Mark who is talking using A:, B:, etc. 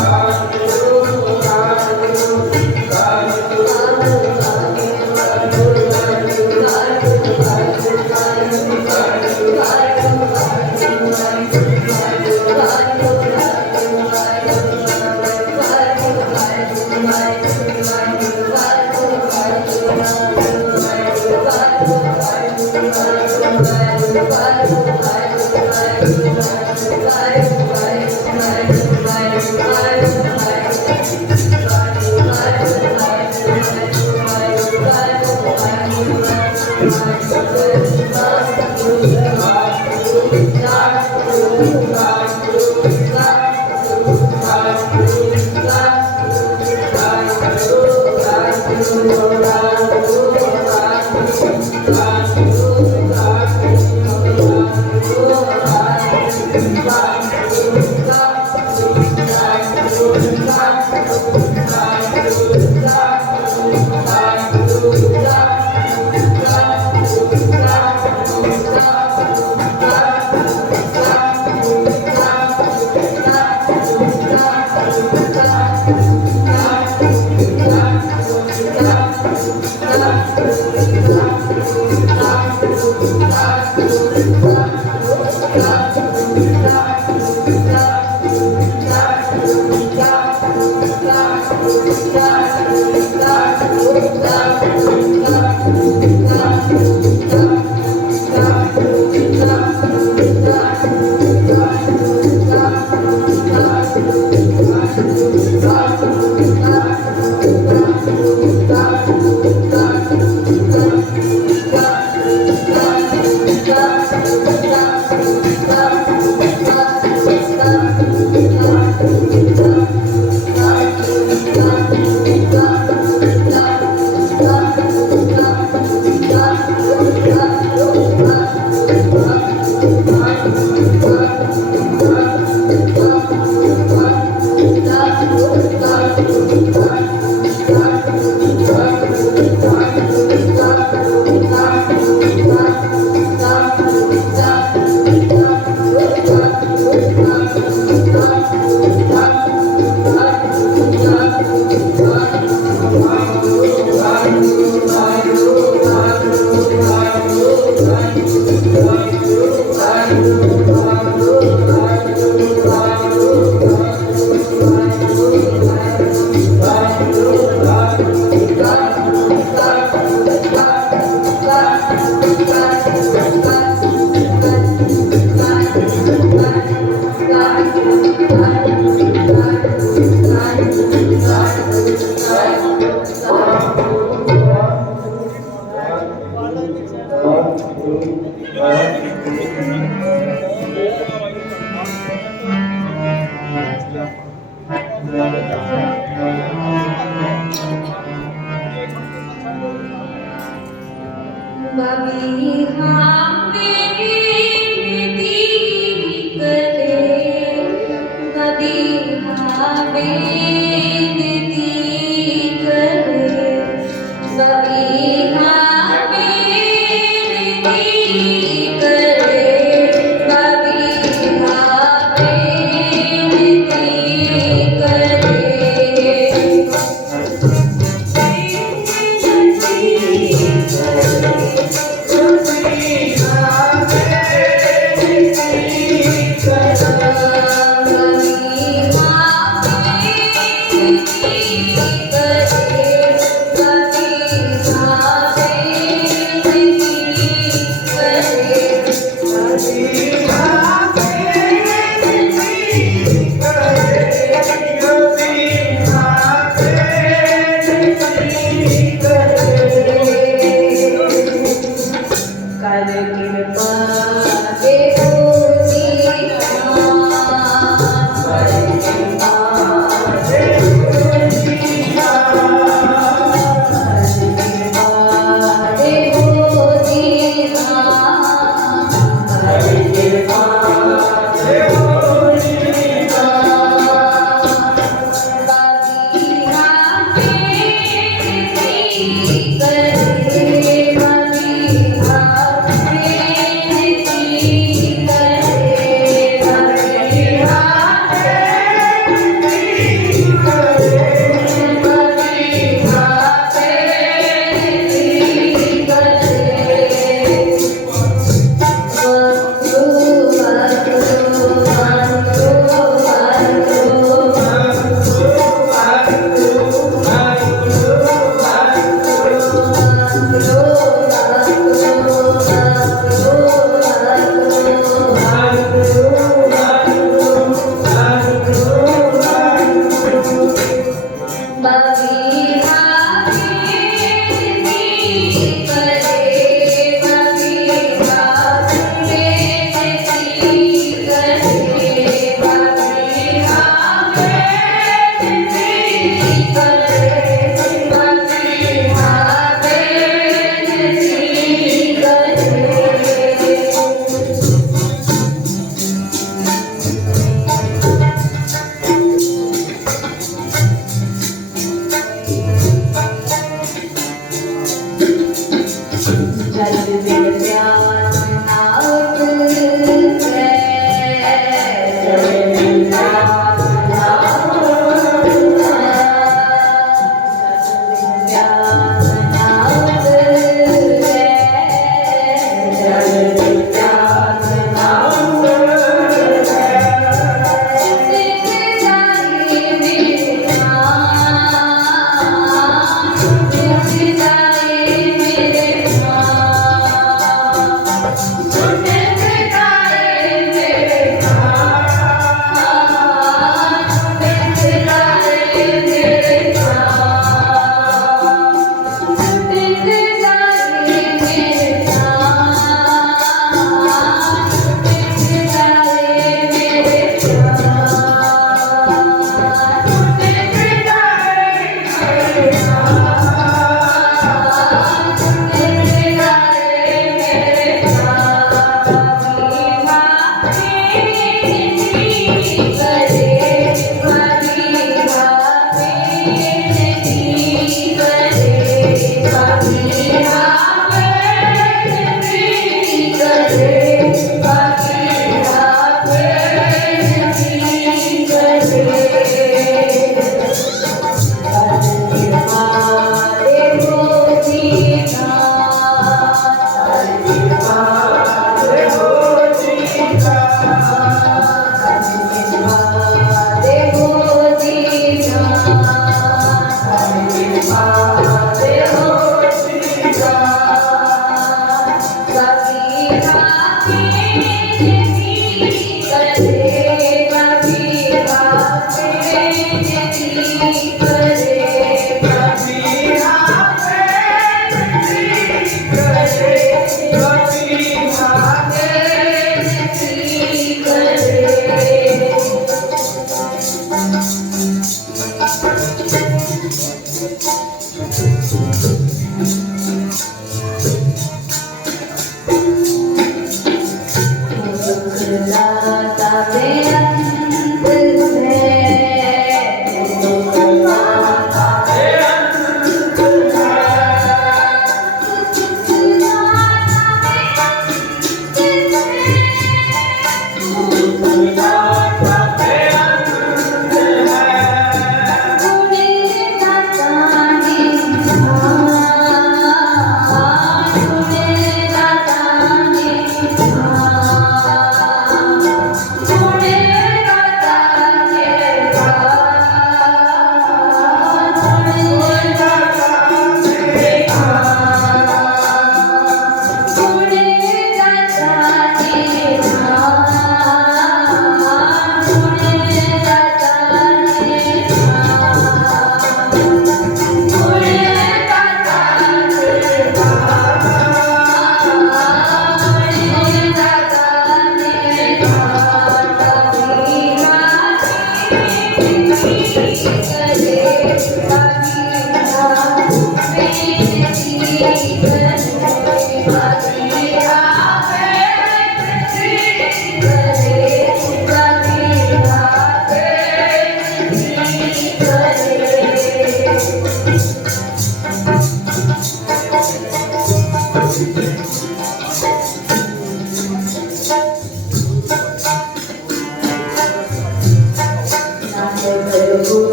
A: Deus. Senhor,
B: me.